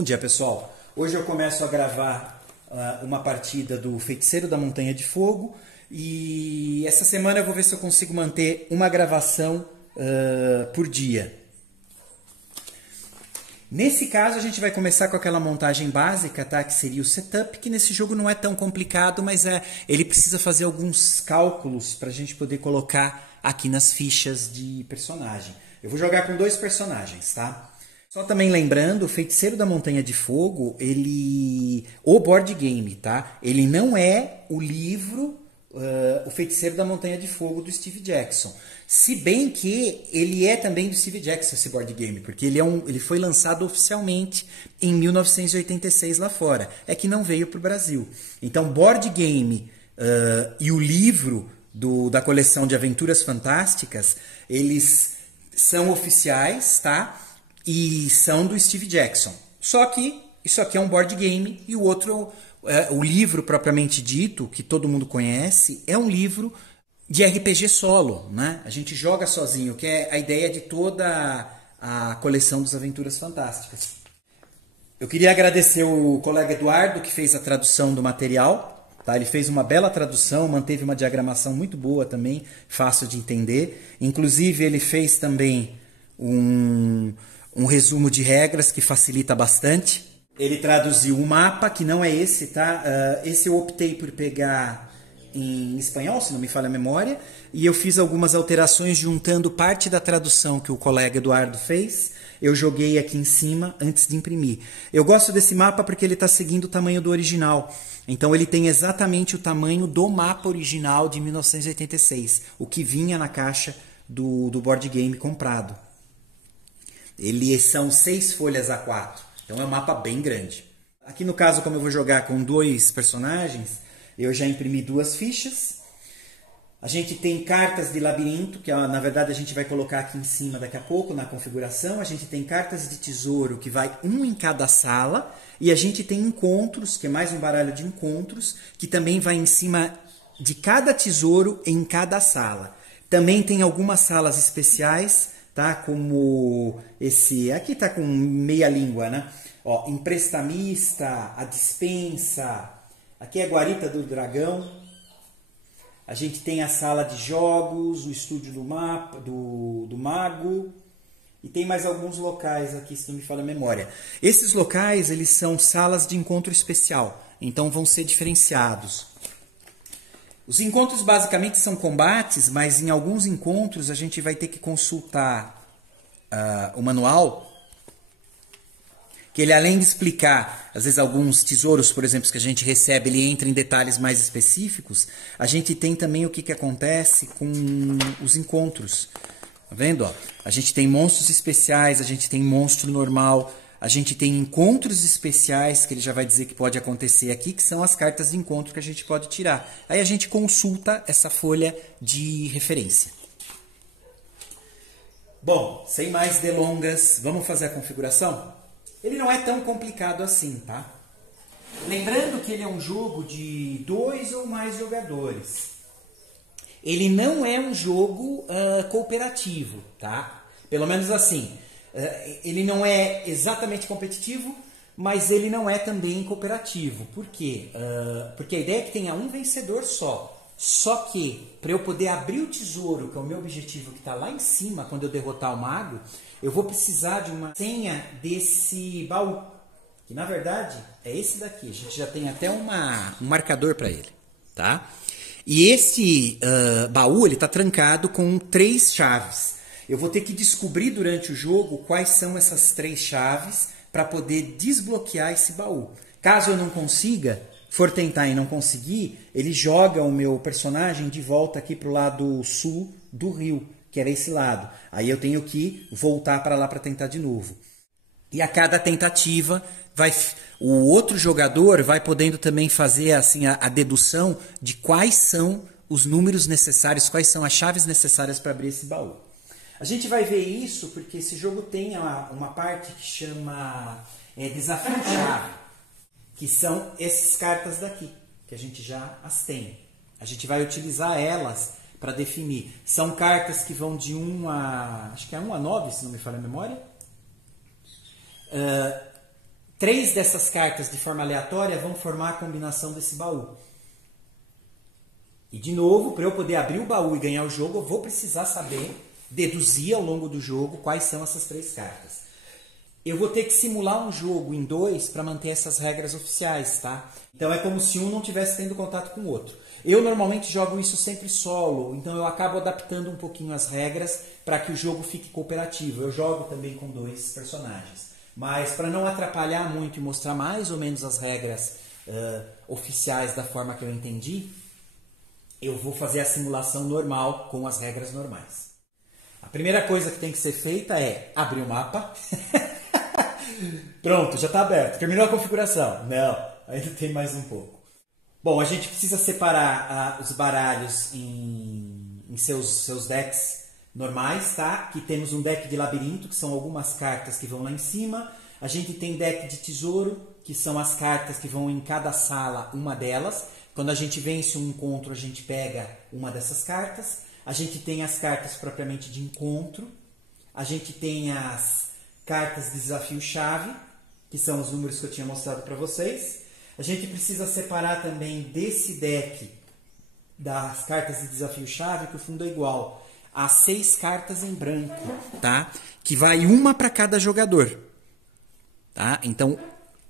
Bom dia, pessoal. Hoje eu começo a gravar uma partida do Feiticeiro da Montanha de Fogo e essa semana eu vou ver se eu consigo manter uma gravação por dia. Nesse caso a gente vai começar com aquela montagem básica, tá? Que seria o setup, que nesse jogo não é tão complicado, mas ele precisa fazer alguns cálculos para a gente poder colocar aqui nas fichas de personagem. Eu vou jogar com dois personagens, tá? Só também lembrando, o Feiticeiro da Montanha de Fogo, o board game, tá? Ele não é o livro, O Feiticeiro da Montanha de Fogo, do Steve Jackson. Se bem que ele é também do Steve Jackson, esse board game, porque ele foi lançado oficialmente em 1986 lá fora. É que não veio para o Brasil. Então, board game e o livro da coleção de Aventuras Fantásticas, eles são oficiais, tá? E são do Steve Jackson. Só que isso aqui é um board game e o outro, o livro propriamente dito, que todo mundo conhece, é um livro de RPG solo, né? A gente joga sozinho, que é a ideia de toda a coleção das Aventuras Fantásticas. Eu queria agradecer o colega Eduardo, que fez a tradução do material. Tá? Ele fez uma bela tradução, manteve uma diagramação muito boa também, fácil de entender. Inclusive, ele fez também um resumo de regras que facilita bastante. Ele traduziu o mapa, que não é esse, tá? Esse eu optei por pegar em espanhol, se não me falha a memória, e eu fiz algumas alterações juntando parte da tradução que o colega Eduardo fez. Eu joguei aqui em cima antes de imprimir. Eu gosto desse mapa porque ele está seguindo o tamanho do original. Então ele tem exatamente o tamanho do mapa original de 1986, o que vinha na caixa do board game comprado. São 6 folhas A4, então é um mapa bem grande. Aqui no caso, como eu vou jogar com dois personagens, eu já imprimi 2 fichas. A gente tem cartas de labirinto, que na verdade a gente vai colocar aqui em cima daqui a pouco na configuração. A gente tem cartas de tesouro, que vai um em cada sala. E a gente tem encontros, que é mais um baralho de encontros, que também vai em cima de cada tesouro em cada sala. Também tem algumas salas especiais, tá? Como esse aqui tá com meia língua, né? Ó, emprestamista, a dispensa, aqui é a guarita do dragão. A gente tem a sala de jogos, o estúdio do mapa, do mago, e tem mais alguns locais aqui, se não me falha a memória. Esses locais, eles são salas de encontro especial, então vão ser diferenciados. Os encontros basicamente são combates, mas em alguns encontros a gente vai ter que consultar o manual, que ele, além de explicar, às vezes, alguns tesouros, por exemplo, que a gente recebe, ele entra em detalhes mais específicos. A gente tem também o que acontece com os encontros. Tá vendo? Ó? A gente tem monstros especiais, a gente tem monstro normal, a gente tem encontros especiais, que ele já vai dizer que pode acontecer aqui, que são as cartas de encontro que a gente pode tirar. Aí a gente consulta essa folha de referência. Bom, sem mais delongas, vamos fazer a configuração? Ele não é tão complicado assim, tá? Lembrando que ele é um jogo de 2 ou mais jogadores. Ele não é um jogo cooperativo, tá? Pelo menos assim. Ele não é exatamente competitivo, mas ele não é também cooperativo. Por quê? Porque a ideia é que tenha um vencedor só. Só que, para eu poder abrir o tesouro, que é o meu objetivo, que está lá em cima, quando eu derrotar o mago, eu vou precisar de uma senha desse baú, que na verdade é esse daqui. A gente já tem até um marcador para ele, tá? E esse baú ele está trancado com 3 chaves. Eu vou ter que descobrir durante o jogo quais são essas 3 chaves para poder desbloquear esse baú. Caso eu não consiga, for tentar e não conseguir, ele joga o meu personagem de volta aqui para o lado sul do rio, que era esse lado. Aí eu tenho que voltar para lá para tentar de novo. E a cada tentativa, o outro jogador vai podendo também fazer assim, a dedução de quais são os números necessários, quais são as chaves necessárias para abrir esse baú. A gente vai ver isso porque esse jogo tem uma parte que chama desafio-chave, que são essas cartas daqui, que a gente já as tem. A gente vai utilizar elas para definir. São cartas que vão de 1 a... acho que é 1 a 9, se não me falha a memória. 3 dessas cartas de forma aleatória vão formar a combinação desse baú. E de novo, para eu poder abrir o baú e ganhar o jogo, eu vou precisar saber, deduzir ao longo do jogo quais são essas 3 cartas. Eu vou ter que simular um jogo em 2 para manter essas regras oficiais, tá? Então é como se um não estivesse tendo contato com o outro. Eu normalmente jogo isso sempre solo, então eu acabo adaptando um pouquinho as regras para que o jogo fique cooperativo. Eu jogo também com 2 personagens. Mas para não atrapalhar muito e mostrar mais ou menos as regras oficiais da forma que eu entendi, eu vou fazer a simulação normal com as regras normais. A primeira coisa que tem que ser feita é abrir o mapa. Pronto, já está aberto. Terminou a configuração? Não, ainda tem mais um pouco. Bom, a gente precisa separar os baralhos em seus decks normais, tá? Aqui temos um deck de labirinto, que são algumas cartas que vão lá em cima. A gente tem deck de tesouro, que são as cartas que vão em cada sala, uma delas. Quando a gente vence um encontro, a gente pega uma dessas cartas. A gente tem as cartas propriamente de encontro. A gente tem as cartas de desafio-chave, que são os números que eu tinha mostrado para vocês. A gente precisa separar também desse deck das cartas de desafio-chave, que o fundo é igual a 6 cartas em branco, tá? Que vai uma para cada jogador, tá? Então,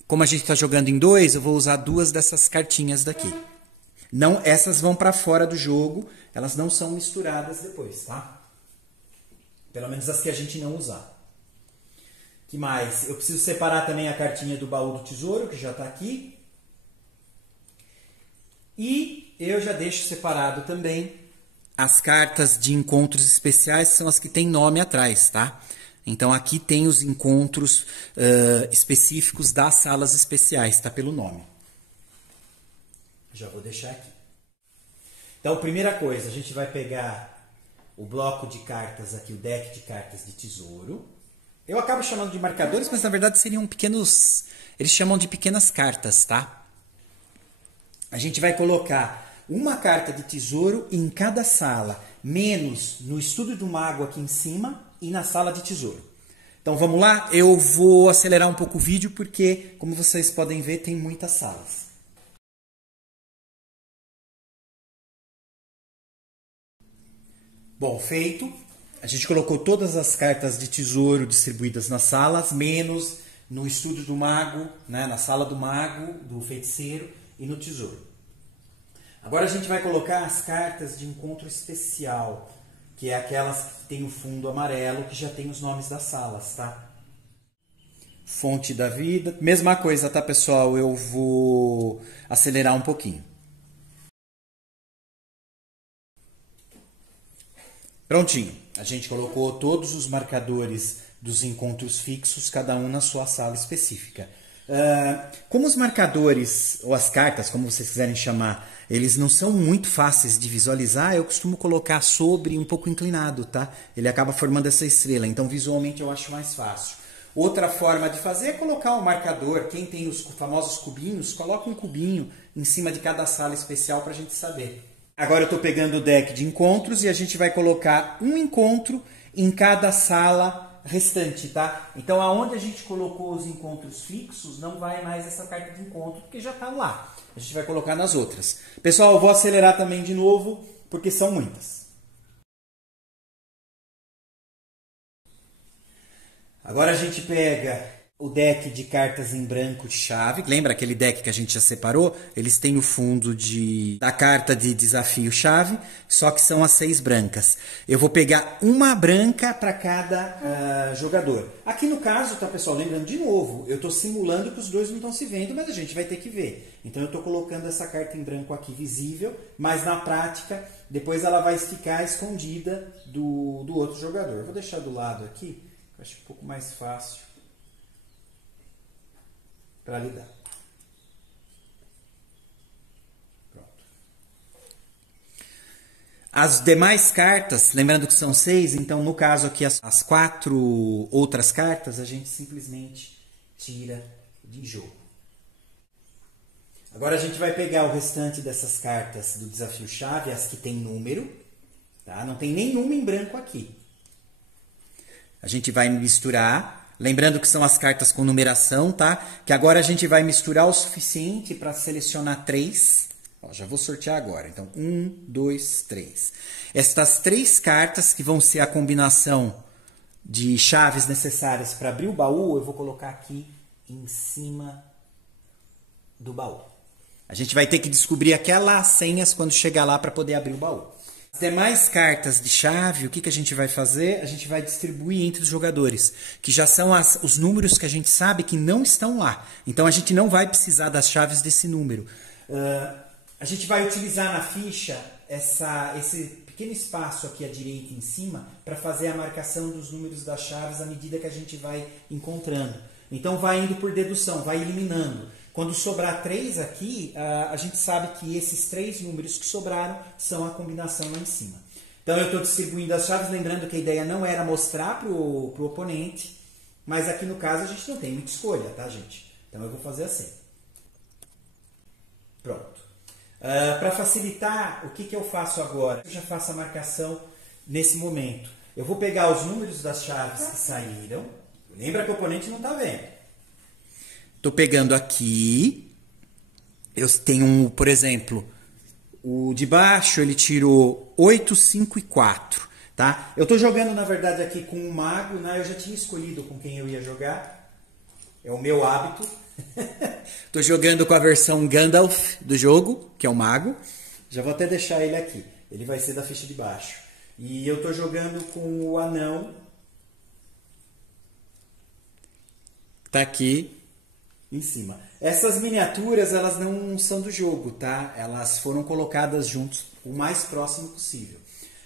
como a gente está jogando em 2, eu vou usar 2 dessas cartinhas daqui. Não, essas vão para fora do jogo, elas não são misturadas depois, tá? Pelo menos as que a gente não usar. Que mais? Eu preciso separar também a cartinha do baú do tesouro, que já está aqui. E eu já deixo separado também as cartas de encontros especiais, que são as que têm nome atrás, tá? Então aqui tem os encontros específicos das salas especiais, tá? Pelo nome. Já vou deixar aqui. Então, primeira coisa, a gente vai pegar o bloco de cartas aqui, o deck de cartas de tesouro. Eu acabo chamando de marcadores, mas na verdade seriam pequenos... Eles chamam de pequenas cartas, tá? A gente vai colocar uma carta de tesouro em cada sala, menos no estudo do mago aqui em cima e na sala de tesouro. Então vamos lá? Eu vou acelerar um pouco o vídeo porque, como vocês podem ver, tem muitas salas. Bom, feito. A gente colocou todas as cartas de tesouro distribuídas nas salas, menos no estudo do mago, né, na sala do mago, do feiticeiro e no tesouro. Agora a gente vai colocar as cartas de encontro especial, que é aquelas que tem o fundo amarelo, que já tem os nomes das salas, tá? Fonte da vida. Mesma coisa, tá, pessoal? Eu vou acelerar um pouquinho. Prontinho. A gente colocou todos os marcadores dos encontros fixos, cada um na sua sala específica. Como os marcadores, ou as cartas, como vocês quiserem chamar, eles não são muito fáceis de visualizar, eu costumo colocar sobre um pouco inclinado, tá? Ele acaba formando essa estrela, então visualmente eu acho mais fácil. Outra forma de fazer é colocar um marcador. Quem tem os famosos cubinhos, coloca um cubinho em cima de cada sala especial para a gente saber. Agora eu estou pegando o deck de encontros e a gente vai colocar um encontro em cada sala restante, tá? Então, aonde a gente colocou os encontros fixos, não vai mais essa carta de encontro, porque já está lá. A gente vai colocar nas outras. Pessoal, eu vou acelerar também de novo, porque são muitas. Agora a gente pega o deck de cartas em branco de chave. Lembra aquele deck que a gente já separou? Eles têm o fundo da carta de desafio chave, só que são as 6 brancas. Eu vou pegar uma branca para cada jogador. Aqui no caso, tá, pessoal? Lembrando de novo, eu estou simulando que os dois não estão se vendo, mas a gente vai ter que ver. Então eu estou colocando essa carta em branco aqui visível, mas na prática, depois ela vai ficar escondida do outro jogador. Eu vou deixar do lado aqui, eu acho um pouco mais fácil para lidar. Pronto. As demais cartas, lembrando que são 6, então no caso aqui as 4 outras cartas a gente simplesmente tira de jogo. Agora a gente vai pegar o restante dessas cartas do desafio chave, as que tem número, tá? Não tem nenhuma em branco aqui. A gente vai misturar Lembrando que são as cartas com numeração, tá? Que agora a gente vai misturar o suficiente para selecionar 3. Ó, já vou sortear agora. Então, 1, 2, 3. Estas 3 cartas que vão ser a combinação de chaves necessárias para abrir o baú, eu vou colocar aqui em cima do baú. A gente vai ter que descobrir aquelas senhas quando chegar lá para poder abrir o baú. As demais cartas de chave, o que a gente vai fazer? A gente vai distribuir entre os jogadores, que já são os números que a gente sabe que não estão lá. Então a gente não vai precisar das chaves desse número. A gente vai utilizar na ficha esse pequeno espaço aqui à direita em cima para fazer a marcação dos números das chaves à medida que a gente vai encontrando. Então vai indo por dedução, vai eliminando. Quando sobrar 3 aqui, a gente sabe que esses 3 números que sobraram são a combinação lá em cima. Então eu estou distribuindo as chaves, lembrando que a ideia não era mostrar para o oponente, mas aqui no caso a gente não tem muita escolha, tá, gente? Então eu vou fazer assim. Pronto. Para facilitar, o que eu faço agora? Eu já faço a marcação nesse momento. Eu vou pegar os números das chaves que saíram. Lembra que o oponente não está vendo. Estou pegando aqui, eu tenho, por exemplo, o de baixo ele tirou 8, 5 e 4, tá? Eu estou jogando, na verdade, aqui com um mago, né? Eu já tinha escolhido com quem eu ia jogar, é o meu hábito. Estou jogando com a versão Gandalf do jogo, que é o mago. Já vou até deixar ele aqui, ele vai ser da ficha de baixo. E eu estou jogando com o anão, tá aqui em cima. Essas miniaturas, elas não são do jogo, tá? Elas foram colocadas juntos o mais próximo possível.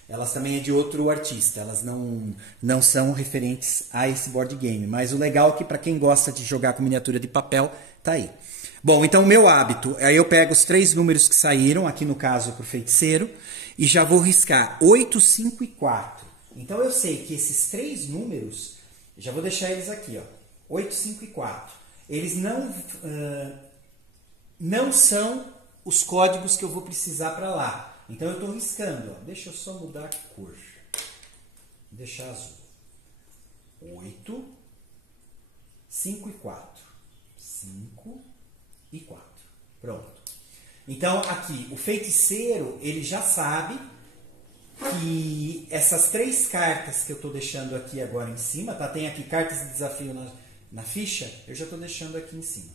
Elas também é de outro artista, elas não são referentes a esse board game. Mas o legal é que para quem gosta de jogar com miniatura de papel, tá aí. Bom, então o meu hábito, aí eu pego os 3 números que saíram, aqui no caso pro feiticeiro, e já vou riscar 8, 5 e 4. Então eu sei que esses 3 números, já vou deixar eles aqui, ó, 8, 5 e 4. Eles não são os códigos que eu vou precisar para lá. Então eu estou riscando. Ó. Deixa eu só mudar a cor. Vou deixar azul. 8, 5 e 4. 5 e 4. Pronto. Então aqui, o feiticeiro, ele já sabe que essas 3 cartas que eu estou deixando aqui agora em cima, tá? Tem aqui cartas de desafio na ficha, eu já estou deixando aqui em cima,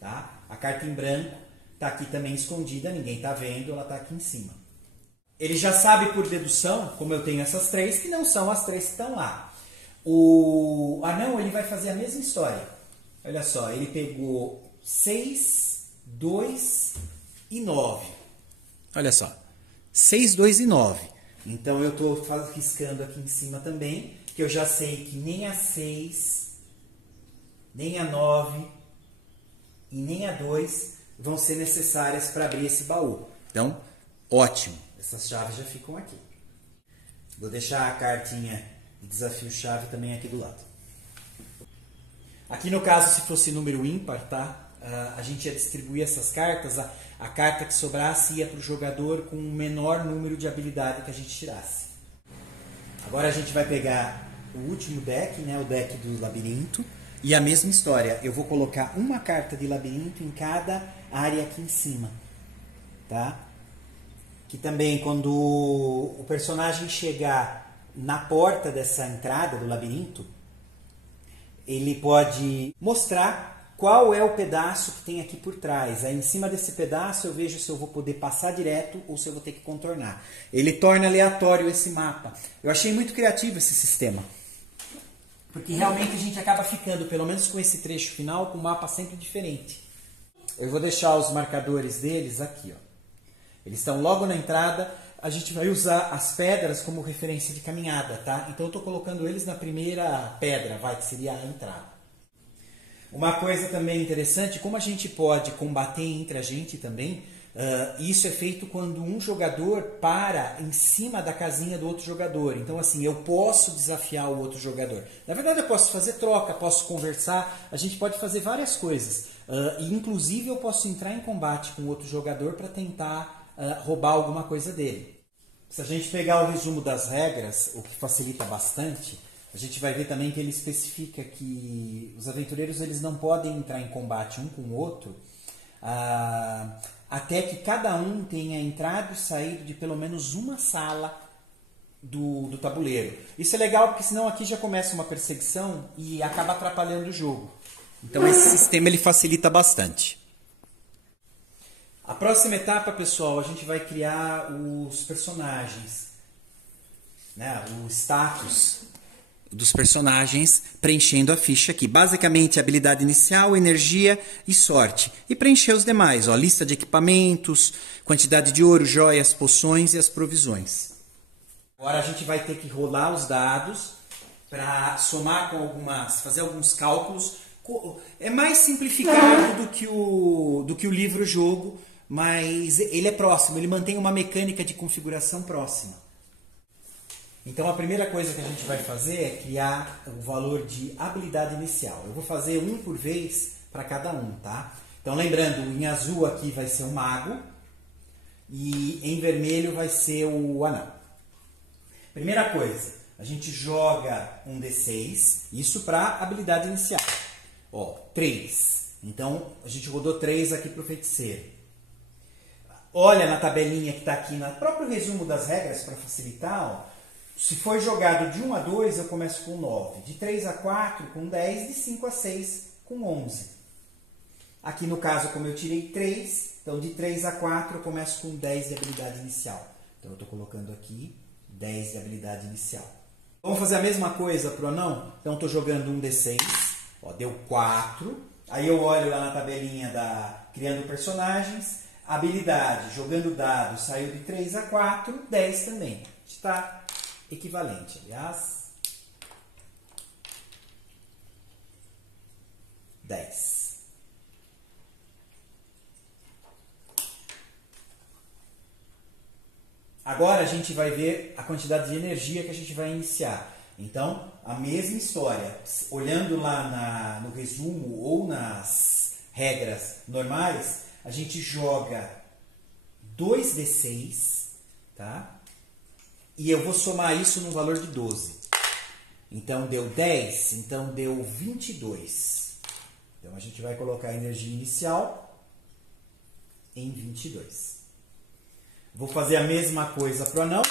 tá? A carta em branco está aqui também escondida, ninguém está vendo, ela está aqui em cima. Ele já sabe por dedução, como eu tenho essas 3, que não são as 3 que estão lá. O anão, ele vai fazer a mesma história. Olha só, ele pegou 6, 2 e 9. Olha só, 6, 2 e 9. Então eu estou riscando aqui em cima também, que eu já sei que nem a 6... nem a 9 e nem a 2 vão ser necessárias para abrir esse baú. Então, ótimo. Essas chaves já ficam aqui. Vou deixar a cartinha de desafio-chave também aqui do lado. Aqui no caso, se fosse número ímpar, tá? A gente ia distribuir essas cartas. A carta que sobrasse ia para o jogador com o menor número de habilidade que a gente tirasse. Agora a gente vai pegar o último deck, né? O deck do labirinto. E a mesma história, eu vou colocar uma carta de labirinto em cada área aqui em cima, tá? Que também quando o personagem chegar na porta dessa entrada do labirinto, ele pode mostrar qual é o pedaço que tem aqui por trás. Aí em cima desse pedaço eu vejo se eu vou poder passar direto ou se eu vou ter que contornar. Ele torna aleatório esse mapa. Eu achei muito criativo esse sistema. Porque realmente a gente acaba ficando, pelo menos com esse trecho final, com um mapa sempre diferente. Eu vou deixar os marcadores deles aqui, ó. Eles estão logo na entrada. A gente vai usar as pedras como referência de caminhada, tá? Então eu estou colocando eles na primeira pedra, que seria a entrada. Uma coisa também interessante, como a gente pode combater entre a gente também, isso é feito quando um jogador para em cima da casinha do outro jogador. Então, assim, eu posso desafiar o outro jogador. Na verdade, eu posso fazer troca, posso conversar, a gente pode fazer várias coisas. E, inclusive, eu posso entrar em combate com o outro jogador para tentar roubar alguma coisa dele. Se a gente pegar o resumo das regras, o que facilita bastante, A gente vai ver também que ele especifica que os aventureiros eles não podem entrar em combate um com o outro até que cada um tenha entrado e saído de pelo menos uma sala do tabuleiro. Isso é legal porque senão aqui já começa uma perseguição e acaba atrapalhando o jogo. Então esse sistema ele facilita bastante. A próxima etapa, pessoal, a gente vai criar os personagens, né? O status dos personagens preenchendo a ficha aqui. Basicamente, habilidade inicial, energia e sorte. E preencher os demais, ó, lista de equipamentos, quantidade de ouro, joias, poções e as provisões. Agora a gente vai ter que rolar os dados para somar com fazer alguns cálculos. É mais simplificado do que o livro-jogo, mas ele é próximo, ele mantém uma mecânica de configuração próxima. Então a primeira coisa que a gente vai fazer é criar o valor de habilidade inicial. Eu vou fazer um por vez para cada um, tá? Então lembrando, em azul aqui vai ser o mago e em vermelho vai ser o anão. Primeira coisa, a gente joga um D6, isso para habilidade inicial. Ó, 3. Então a gente rodou 3 aqui para o feiticeiro. Olha na tabelinha que está aqui no próprio resumo das regras para facilitar, ó. Se for jogado de 1 a 2, eu começo com 9. De 3 a 4, com 10. De 5 a 6, com 11. Aqui no caso, como eu tirei 3, então de 3 a 4 eu começo com 10 de habilidade inicial. Então eu estou colocando aqui 10 de habilidade inicial. Vamos fazer a mesma coisa para o anão? Então estou jogando um D6, ó, deu 4. Aí eu olho lá na tabelinha criando personagens. Habilidade, jogando dados, saiu de 3 a 4, 10 também. Está equivalente, aliás. 10. Agora a gente vai ver a quantidade de energia que a gente vai iniciar. Então, a mesma história. Olhando lá no resumo ou nas regras normais, a gente joga 2d6, tá? E eu vou somar isso no valor de 12. Então deu 10, então deu 22. Então a gente vai colocar a energia inicial em 22. Vou fazer a mesma coisa para o anão.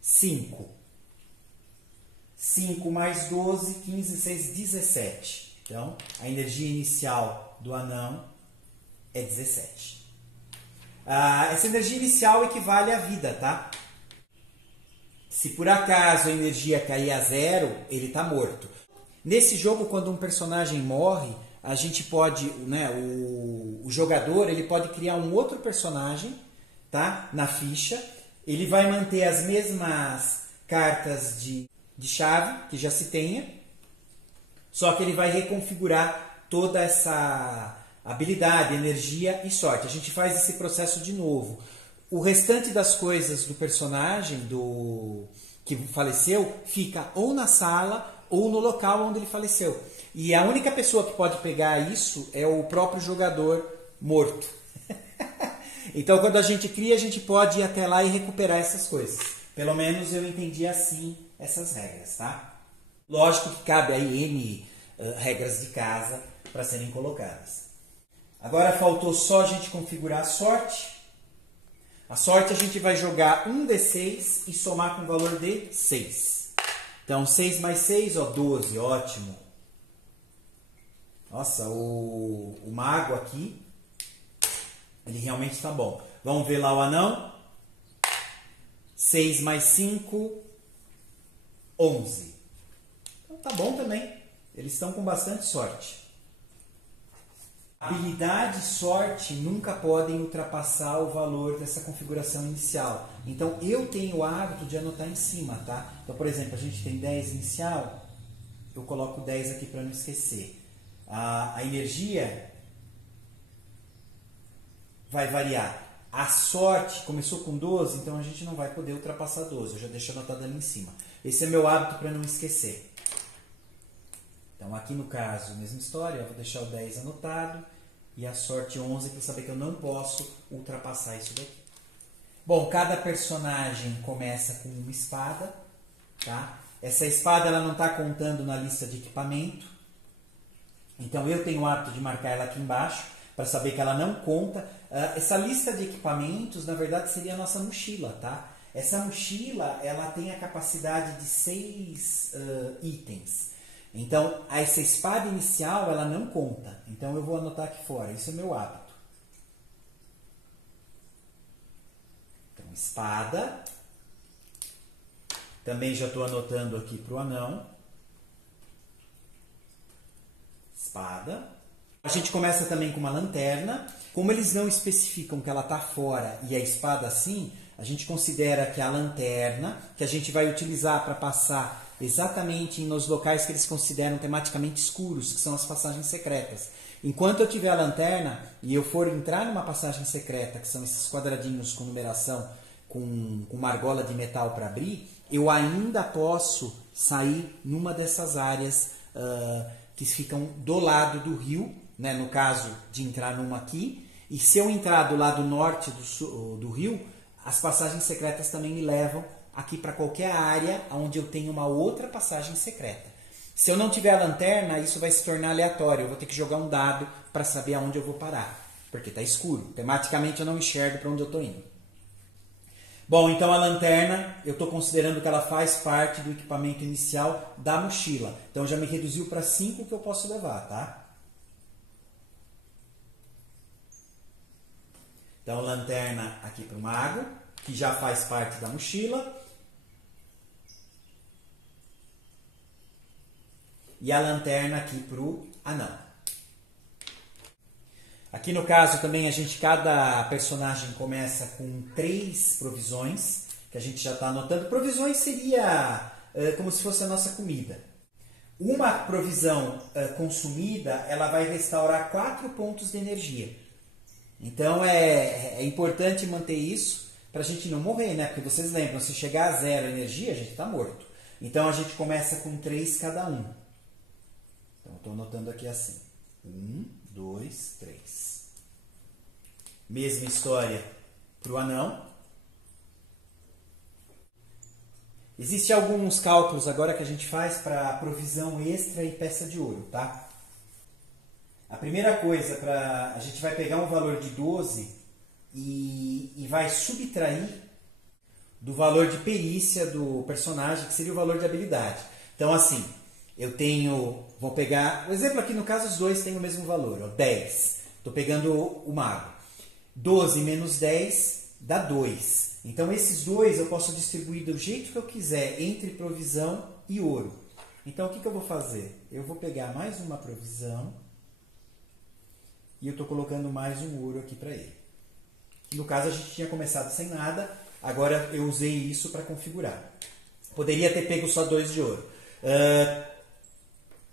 5. 5 mais 12, 15, 6, 17. Então a energia inicial do anão é 17. Essa energia inicial equivale à vida, tá? Se por acaso a energia cair a 0, ele está morto. Nesse jogo, quando um personagem morre, a gente pode, né, o jogador ele pode criar um outro personagem, tá, na ficha. Ele vai manter as mesmas cartas de chave que já se tenha, só que ele vai reconfigurar toda essa habilidade, energia e sorte. A gente faz esse processo de novo. O restante das coisas do personagem que faleceu fica ou na sala ou no local onde ele faleceu. E a única pessoa que pode pegar isso é o próprio jogador morto. Então, quando a gente cria, a gente pode ir até lá e recuperar essas coisas. Pelo menos eu entendi assim essas regras, tá? Lógico que cabe aí N regras de casa para serem colocadas. Agora faltou só a gente configurar a sorte. A sorte a gente vai jogar um D6 e somar com o valor de 6. Então 6 mais 6, ó, 12, ótimo. Nossa, o mago aqui, ele realmente está bom. Vamos ver lá o anão. 6 mais 5, 11. Então tá bom também. Eles estão com bastante sorte. Habilidade e sorte nunca podem ultrapassar o valor dessa configuração inicial. Então, eu tenho o hábito de anotar em cima, tá? Então, por exemplo, a gente tem 10 inicial, eu coloco 10 aqui para não esquecer. A energia vai variar. A sorte começou com 12, então a gente não vai poder ultrapassar 12. Eu já deixo anotado ali em cima. Esse é meu hábito para não esquecer. Então, aqui no caso, mesma história, eu vou deixar o 10 anotado e a sorte 11 para saber que eu não posso ultrapassar isso daqui. Bom, cada personagem começa com uma espada, tá? Essa espada ela não está contando na lista de equipamento. Então eu tenho o hábito de marcar ela aqui embaixo para saber que ela não conta. Essa lista de equipamentos, na verdade, seria a nossa mochila, tá? Essa mochila ela tem a capacidade de 6 itens. Então, essa espada inicial ela não conta. Então eu vou anotar aqui fora. Isso é meu hábito. Então, espada. Também já estou anotando aqui para o anão. Espada. A gente começa também com uma lanterna. Como eles não especificam que ela está fora e a espada sim, a gente considera que a lanterna, que a gente vai utilizar para passar exatamente nos locais que eles consideram tematicamente escuros, que são as passagens secretas. Enquanto eu tiver a lanterna e eu for entrar numa passagem secreta, que são esses quadradinhos com numeração, com uma argola de metal para abrir, eu ainda posso sair numa dessas áreas que ficam do lado do rio, né, no caso de entrar numa aqui, e se eu entrar do lado norte do rio, as passagens secretas também me levam aqui para qualquer área onde eu tenho uma outra passagem secreta. Se eu não tiver a lanterna, isso vai se tornar aleatório, eu vou ter que jogar um dado para saber aonde eu vou parar, porque está escuro, tematicamente eu não enxergo para onde eu estou indo. Bom, então a lanterna, eu estou considerando que ela faz parte do equipamento inicial da mochila. Então já me reduziu para 5 que eu posso levar, tá? Então lanterna aqui para o mago, que já faz parte da mochila. E a lanterna aqui para o anão. Aqui no caso também cada personagem começa com 3 provisões, que a gente já está anotando. Provisões seria como se fosse a nossa comida. Uma provisão consumida, ela vai restaurar 4 pontos de energia. Então é importante manter isso para a gente não morrer, né? Porque vocês lembram, se chegar a 0 energia, a gente está morto. Então a gente começa com 3 cada um. Então estou anotando aqui assim. 1, 2, 3. Mesma história para o anão. Existem alguns cálculos agora que a gente faz para provisão extra e peça de ouro, tá? A primeira coisa, a gente vai pegar um valor de 12 e vai subtrair do valor de perícia do personagem, que seria o valor de habilidade. Então assim, vou pegar, o exemplo aqui no caso os dois têm o mesmo valor, 10. Estou pegando o mago. 12 menos 10 dá 2. Então esses 2 eu posso distribuir do jeito que eu quiser entre provisão e ouro. Então o que eu vou fazer? Eu vou pegar mais uma provisão e eu estou colocando mais um ouro aqui para ele. No caso a gente tinha começado sem nada, agora eu usei isso para configurar. Poderia ter pego só 2 de ouro.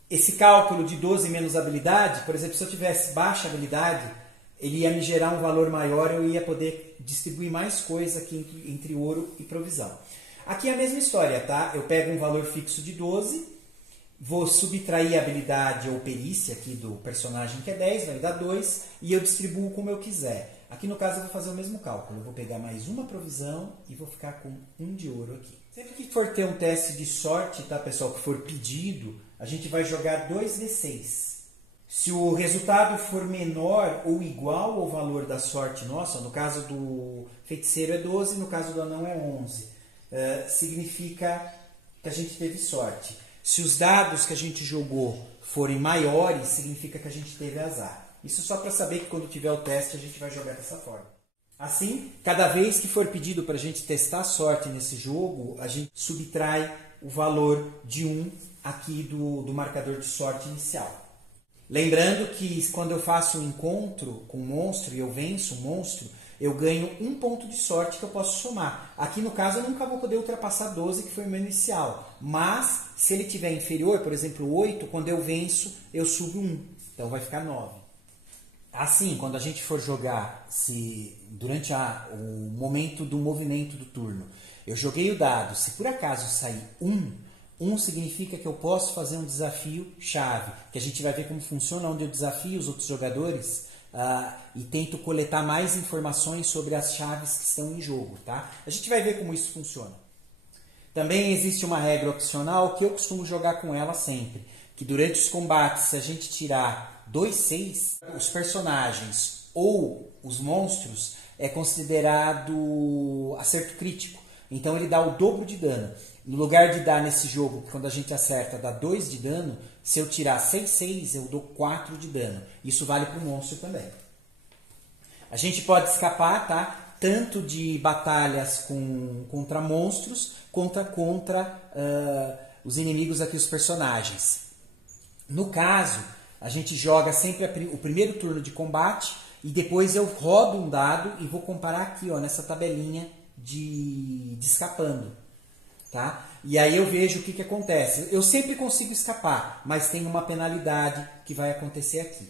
Esse cálculo de 12 menos habilidade, por exemplo, se eu tivesse baixa habilidade, ele ia me gerar um valor maior, eu ia poder distribuir mais coisa aqui entre ouro e provisão. Aqui é a mesma história, tá? Eu pego um valor fixo de 12, vou subtrair a habilidade ou perícia aqui do personagem que é 10, vai dar 2, e eu distribuo como eu quiser. Aqui no caso eu vou fazer o mesmo cálculo, eu vou pegar mais uma provisão e vou ficar com 1 de ouro aqui. Sempre que for ter um teste de sorte, tá pessoal, que for pedido, a gente vai jogar 2d6. Se o resultado for menor ou igual ao valor da sorte nossa, no caso do feiticeiro é 12, no caso do anão é 11, significa que a gente teve sorte. Se os dados que a gente jogou forem maiores, significa que a gente teve azar. Isso só para saber que quando tiver o teste a gente vai jogar dessa forma. Assim, cada vez que for pedido para a gente testar a sorte nesse jogo, a gente subtrai o valor de 1 aqui do marcador de sorte inicial. Lembrando que quando eu faço um encontro com um monstro e eu venço um monstro, eu ganho 1 ponto de sorte que eu posso somar. Aqui no caso eu nunca vou poder ultrapassar 12, que foi o meu inicial. Mas se ele tiver inferior, por exemplo 8, quando eu venço, eu subo 1. Então vai ficar 9. Assim, quando a gente for jogar, durante o momento do movimento do turno, eu joguei o dado, se por acaso sair 1 significa que eu posso fazer um desafio chave, que a gente vai ver como funciona, onde eu desafio os outros jogadores e tento coletar mais informações sobre as chaves que estão em jogo. Tá? A gente vai ver como isso funciona. Também existe uma regra opcional que eu costumo jogar com ela sempre, que durante os combates, se a gente tirar 2/6, os personagens ou os monstros é considerado acerto crítico. Então ele dá o dobro de dano. No lugar de dar nesse jogo, quando a gente acerta, dá 2 de dano, se eu tirar 6/6, eu dou 4 de dano. Isso vale para o monstro também. A gente pode escapar, tá? Tanto de batalhas contra monstros, contra os inimigos aqui, os personagens. No caso, a gente joga sempre o primeiro turno de combate e depois eu rodo um dado e vou comparar aqui, ó, nessa tabelinha de escapando. Tá? E aí eu vejo o que acontece. Eu sempre consigo escapar, mas tem uma penalidade que vai acontecer aqui.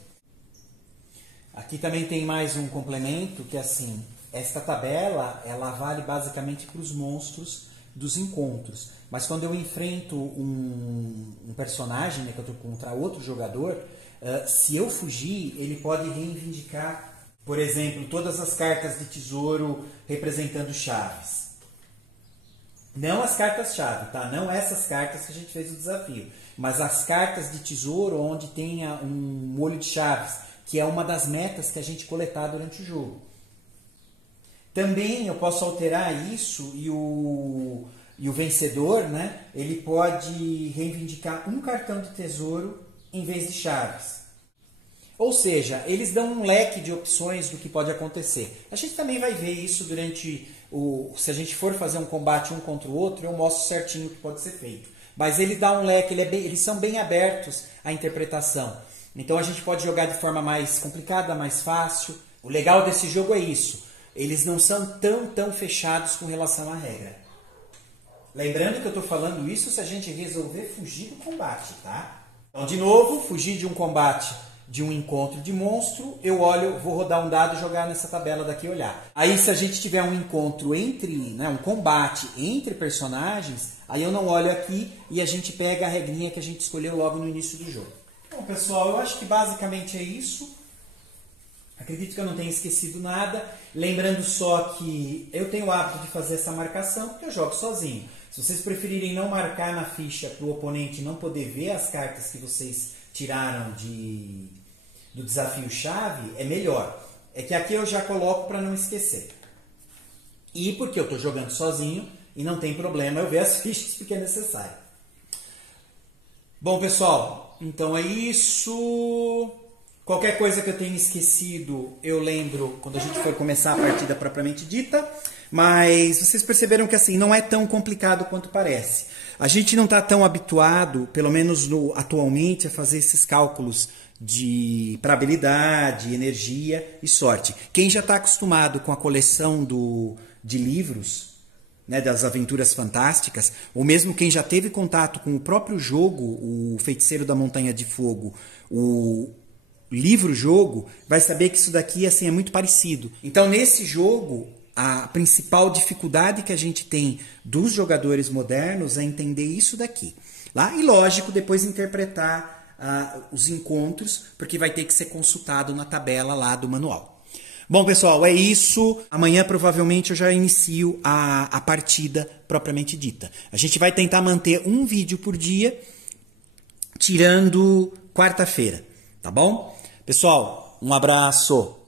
Aqui também tem mais um complemento, que é assim, esta tabela ela vale basicamente para os monstros dos encontros. Mas quando eu enfrento um personagem, né, que eu estou contra outro jogador, se eu fugir, ele pode reivindicar, por exemplo, todas as cartas de tesouro representando chaves. Não as cartas-chave, tá? Não essas cartas que a gente fez o desafio, mas as cartas de tesouro onde tenha um molho de chaves, que é uma das metas que a gente coletar durante o jogo. Também eu posso alterar isso e o vencedor, né, ele pode reivindicar um cartão de tesouro em vez de chaves. Ou seja, eles dão um leque de opções do que pode acontecer. A gente também vai ver isso durante se a gente for fazer um combate um contra o outro, eu mostro certinho o que pode ser feito. Mas ele dá um leque, eles são bem abertos à interpretação. Então a gente pode jogar de forma mais complicada, mais fácil. O legal desse jogo é isso. Eles não são tão fechados com relação à regra. Lembrando que eu estou falando isso se a gente resolver fugir do combate, tá? Então, de novo, fugir de um combate, de um encontro de monstro, eu olho, vou rodar um dado e jogar nessa tabela daqui e olhar. Aí, se a gente tiver um encontro um combate entre personagens, aí eu não olho aqui e a gente pega a regrinha que a gente escolheu logo no início do jogo. Bom, pessoal, eu acho que basicamente é isso. Acredito que eu não tenha esquecido nada. Lembrando só que eu tenho o hábito de fazer essa marcação porque eu jogo sozinho. Se vocês preferirem não marcar na ficha para o oponente não poder ver as cartas que vocês tiraram do desafio-chave, é melhor. É que aqui eu já coloco para não esquecer. E porque eu estou jogando sozinho e não tem problema eu ver as fichas porque é necessário. Bom, pessoal, então é isso. Qualquer coisa que eu tenha esquecido, eu lembro quando a gente for começar a partida propriamente dita. Mas vocês perceberam que assim não é tão complicado quanto parece. A gente não está tão habituado, pelo menos atualmente, a fazer esses cálculos para habilidade, energia e sorte. Quem já está acostumado com a coleção de livros, né, das Aventuras Fantásticas, ou mesmo quem já teve contato com o próprio jogo, o Feiticeiro da Montanha de Fogo, o livro-jogo, vai saber que isso daqui assim, é muito parecido. Então, nesse jogo, a principal dificuldade que a gente tem dos jogadores modernos é entender isso daqui. Lá, e, lógico, depois interpretar os encontros, porque vai ter que ser consultado na tabela lá do manual. Bom, pessoal, é isso. Amanhã, provavelmente, eu já inicio a partida propriamente dita. A gente vai tentar manter um vídeo por dia, tirando quarta-feira, tá bom? Pessoal, um abraço!